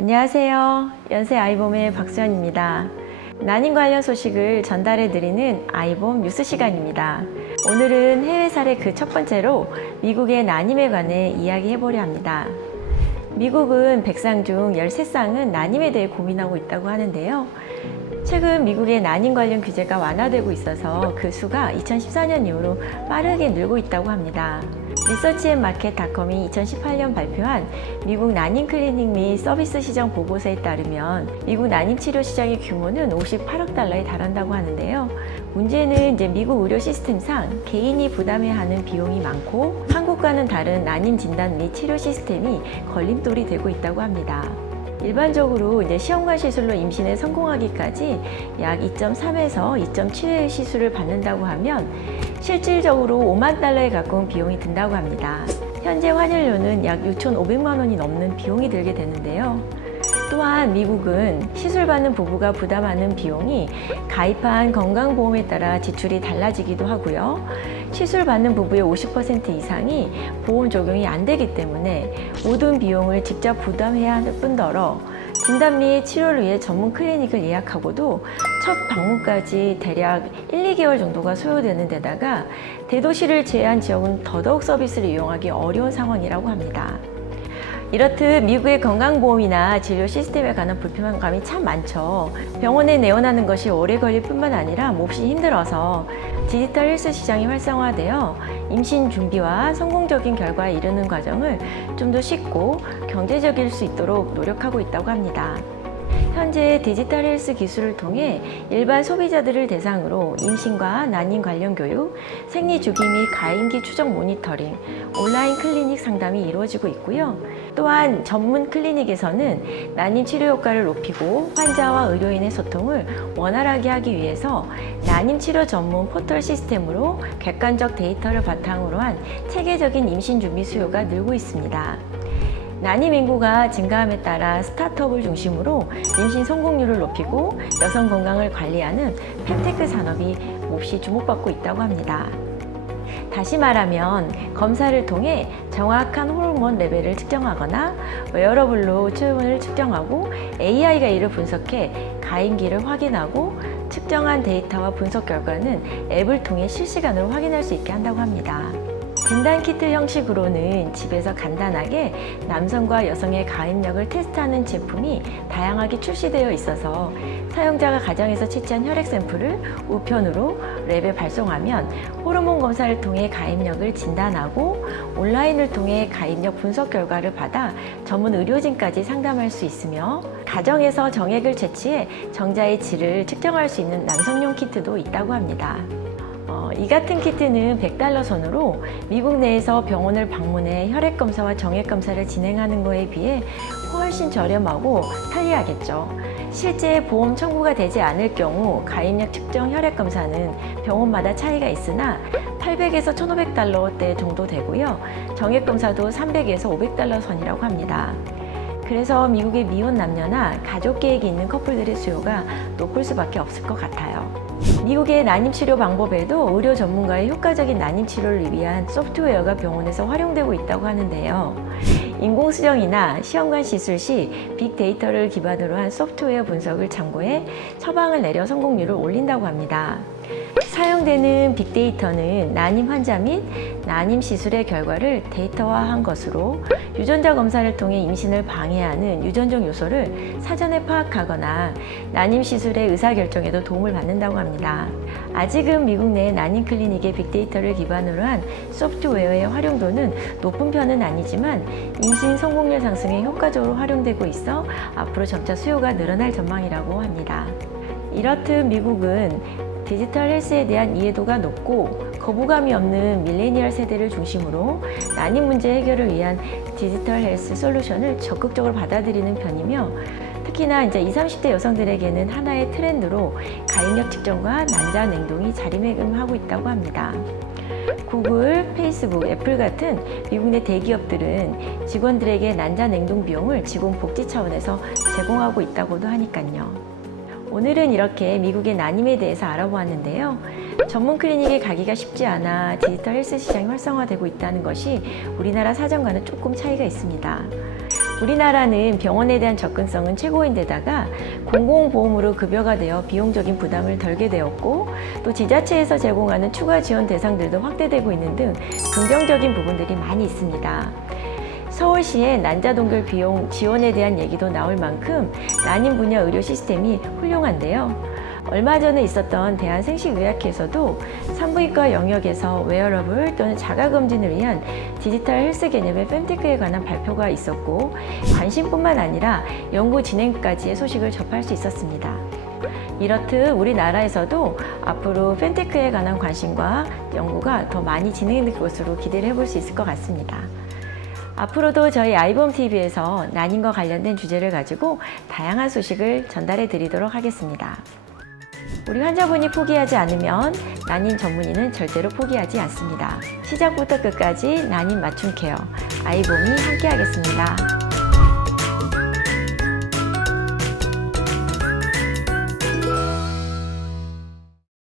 안녕하세요. 연세 아이봄의 박수연입니다. 난임 관련 소식을 전달해 드리는 아이봄 뉴스 시간입니다. 오늘은 해외 사례 그 첫 번째로 미국의 난임에 관해 이야기해 보려 합니다. 미국은 100상 중 13상은 난임에 대해 고민하고 있다고 하는데요. 최근 미국의 난임 관련 규제가 완화되고 있어서 그 수가 2014년 이후로 빠르게 늘고 있다고 합니다. 리서치앤마켓닷컴이 2018년 발표한 미국 난임 클리닉 및 서비스 시장 보고서에 따르면 미국 난임 치료 시장의 규모는 58억 달러에 달한다고 하는데요. 문제는 미국 의료 시스템상 개인이 부담해야 하는 비용이 많고 한국과는 다른 난임 진단 및 치료 시스템이 걸림돌이 되고 있다고 합니다. 일반적으로 시험관 시술로 임신에 성공하기까지 약 2.3에서 2.7회의 시술을 받는다고 하면 실질적으로 5만 달러에 가까운 비용이 든다고 합니다. 현재 환율로는 약 6,500만 원이 넘는 비용이 들게 되는데요. 또한 미국은 시술받는 부부가 부담하는 비용이 가입한 건강보험에 따라 지출이 달라지기도 하고요. 시술받는 부부의 50% 이상이 보험 적용이 안 되기 때문에 모든 비용을 직접 부담해야 할 뿐더러 진단 및 치료를 위해 전문 클리닉을 예약하고도 첫 방문까지 대략 1, 2개월 정도가 소요되는 데다가 대도시를 제외한 지역은 더더욱 서비스를 이용하기 어려운 상황이라고 합니다. 이렇듯 미국의 건강보험이나 진료 시스템에 관한 불편감이 참 많죠. 병원에 내원하는 것이 오래 걸릴 뿐만 아니라 몹시 힘들어서 디지털 헬스 시장이 활성화되어 임신 준비와 성공적인 결과에 이르는 과정을 좀 더 쉽고 경제적일 수 있도록 노력하고 있다고 합니다. 현재 디지털 헬스 기술을 통해 일반 소비자들을 대상으로 임신과 난임 관련 교육, 생리 주기 및 가임기 추적 모니터링, 온라인 클리닉 상담이 이루어지고 있고요. 또한 전문 클리닉에서는 난임 치료 효과를 높이고 환자와 의료인의 소통을 원활하게 하기 위해서 난임 치료 전문 포털 시스템으로 객관적 데이터를 바탕으로 한 체계적인 임신 준비 수요가 늘고 있습니다. 난임 인구가 증가함에 따라 스타트업을 중심으로 임신 성공률을 높이고 여성 건강을 관리하는 fem테크 산업이 몹시 주목받고 있다고 합니다. 다시 말하면 검사를 통해 정확한 호르몬 레벨을 측정하거나 웨어러블로 체온을 측정하고 AI가 이를 분석해 가임기를 확인하고 측정한 데이터와 분석 결과는 앱을 통해 실시간으로 확인할 수 있게 한다고 합니다. 진단키트 형식으로는 집에서 간단하게 남성과 여성의 가임력을 테스트하는 제품이 다양하게 출시되어 있어서 사용자가 가정에서 채취한 혈액 샘플을 우편으로 랩에 발송하면 호르몬 검사를 통해 가임력을 진단하고 온라인을 통해 가임력 분석 결과를 받아 전문 의료진까지 상담할 수 있으며 가정에서 정액을 채취해 정자의 질을 측정할 수 있는 남성용 키트도 있다고 합니다. 이 같은 키트는 $100 선으로 미국 내에서 병원을 방문해 혈액 검사와 정액 검사를 진행하는 것에 비해 훨씬 저렴하고 편리하겠죠. 실제 보험 청구가 되지 않을 경우 가입력 측정 혈액 검사는 병원마다 차이가 있으나 $800에서 $1,500대 정도 되고요. 정액 검사도 $300에서 $500 선이라고 합니다. 그래서 미국의 미혼 남녀나 가족 계획이 있는 커플들의 수요가 높을 수밖에 없을 것 같아요. 미국의 난임 치료 방법에도 의료 전문가의 효과적인 난임 치료를 위한 소프트웨어가 병원에서 활용되고 있다고 하는데요. 인공수정이나 시험관 시술 시 빅데이터를 기반으로 한 소프트웨어 분석을 참고해 처방을 내려 성공률을 올린다고 합니다. 사용되는 빅데이터는 난임 환자 및 난임 시술의 결과를 데이터화한 것으로 유전자 검사를 통해 임신을 방해하는 유전적 요소를 사전에 파악하거나 난임 시술의 의사결정에도 도움을 받는다고 합니다. 아직은 미국 내 난임 클리닉의 빅데이터를 기반으로 한 소프트웨어의 활용도는 높은 편은 아니지만 임신 성공률 상승에 효과적으로 활용되고 있어 앞으로 점차 수요가 늘어날 전망이라고 합니다. 이렇듯 미국은 디지털 헬스에 대한 이해도가 높고 거부감이 없는 밀레니얼 세대를 중심으로 난임 문제 해결을 위한 디지털 헬스 솔루션을 적극적으로 받아들이는 편이며 특히나 20, 30대 여성들에게는 하나의 트렌드로 가임력 측정과 난자 냉동이 자리매김하고 있다고 합니다. 구글, 페이스북, 애플 같은 미국 내 대기업들은 직원들에게 난자 냉동 비용을 직원 복지 차원에서 제공하고 있다고도 하니까요. 오늘은 이렇게 미국의 난임에 대해서 알아보았는데요. 전문 클리닉에 가기가 쉽지 않아 디지털 헬스 시장이 활성화되고 있다는 것이 우리나라 사정과는 조금 차이가 있습니다. 우리나라는 병원에 대한 접근성은 최고인데다가 공공보험으로 급여가 되어 비용적인 부담을 덜게 되었고 또 지자체에서 제공하는 추가 지원 대상들도 확대되고 있는 등 긍정적인 부분들이 많이 있습니다. 서울시의 난자동결 비용 지원에 대한 얘기도 나올 만큼 난임 분야 의료 시스템이 훌륭한데요. 얼마 전에 있었던 대한생식의학회에서도 산부인과 영역에서 웨어러블 또는 자가검진을 위한 디지털 헬스 개념의 fem테크에 관한 발표가 있었고 관심뿐만 아니라 연구 진행까지의 소식을 접할 수 있었습니다. 이렇듯 우리나라에서도 앞으로 fem테크에 관한 관심과 연구가 더 많이 진행될 것으로 기대를 해볼 수 있을 것 같습니다. 앞으로도 저희 아이봄TV에서 난임과 관련된 주제를 가지고 다양한 소식을 전달해 드리도록 하겠습니다. 우리 환자분이 포기하지 않으면 난임 전문의는 절대로 포기하지 않습니다. 시작부터 끝까지 난임 맞춤 케어 아이봄이 함께하겠습니다.